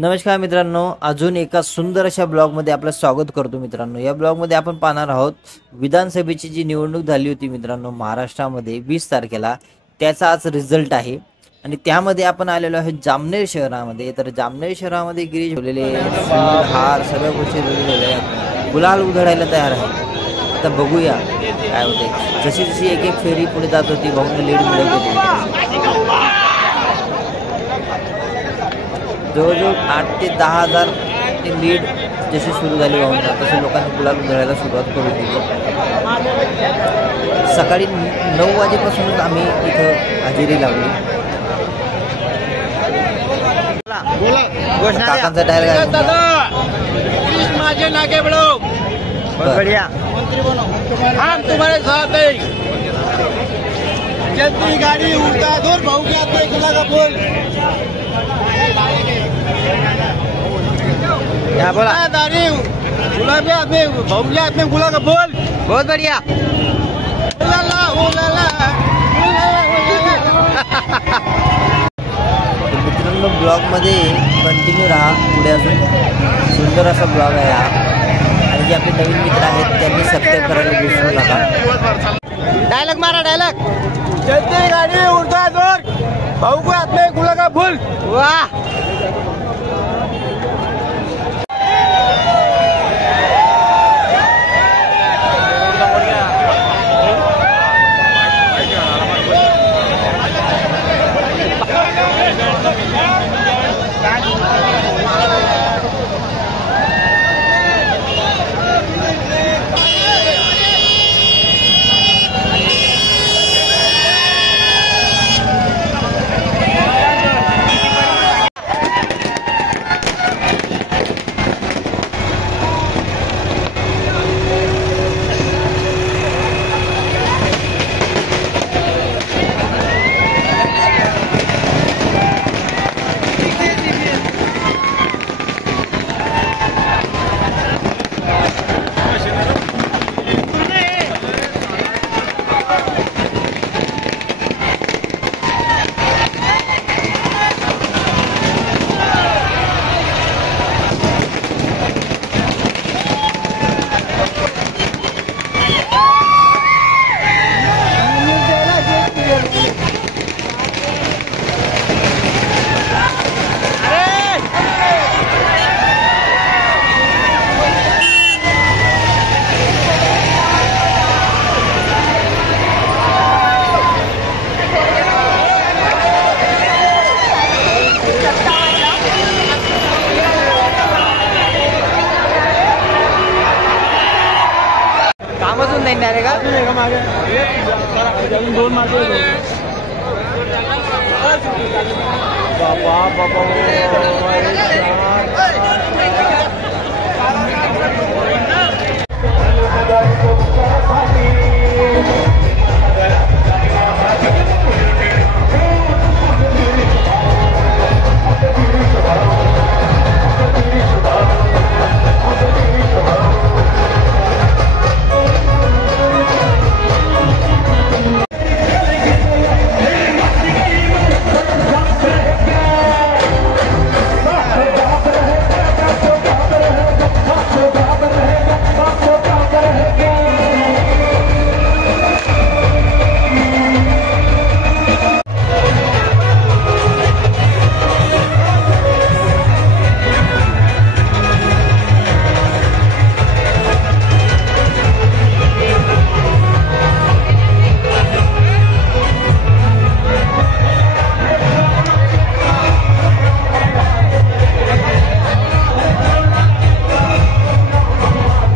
नमस्कार मित्रांनो, अजून एका सुंदर अशा ब्लॉगमध्ये आपलं स्वागत करतो मित्रांनो। या ब्लॉगमध्ये आपण पाहणार आहोत विधानसभेची जी निवडणूक झाली होती मित्रांनो महाराष्ट्रामध्ये 20 तारखेला, त्याचा आज रिझल्ट आहे आणि त्यामध्ये आपण आलेलो आहे जामनेर शहरामध्ये। तर जामनेर शहरामध्ये गिरीश ठेवलेले हार सगळ्या गोष्टी ठेवलेल्या आहेत, गुलाल उधळायला तयार आहे। आता बघूया काय होते। जशी जशी एक एक फेरी पुढे जात होती भाऊंना लीड मिळत होती। जवळजवळ 8 ते 10 हजार ती लीड जशी सुरू झाली भाऊंना, तसे लोकांनी गुलाल उधळायला सुरुवात करून दिली। सकाळी 9 वाजेपासूनच आम्ही इथं हजेरी लावली। काकांचा डायरेक्ट माझे नाके बड़ो बहुत बढ़िया मंत्री बनो, हम तुम्हारे साथ हैं। चलती गाड़ी उड़ता दूर भाऊ के हाथ में खुला का बोल क्या बोला दारी खुला के हाथ में भाऊ के हाथ में खुला का बोल बहुत बढ़िया। उलाला उलाला मित्रांनो ब्लॉगमध्ये कंटिन्यू राहा, पुढे अजून सुंदर असा ब्लॉग आहे हा। आणि जे आपले नवीन मित्र आहेत त्यांनी सबस्क्राइब करायला विसरू नका। डायलॉग मारा डायलॉग। चलती गाड़ी उड़ता दूर भाऊ के हाथ में खुला का बोल। वाह कामच नाही ना रे का दोन मारते बाबा बाबा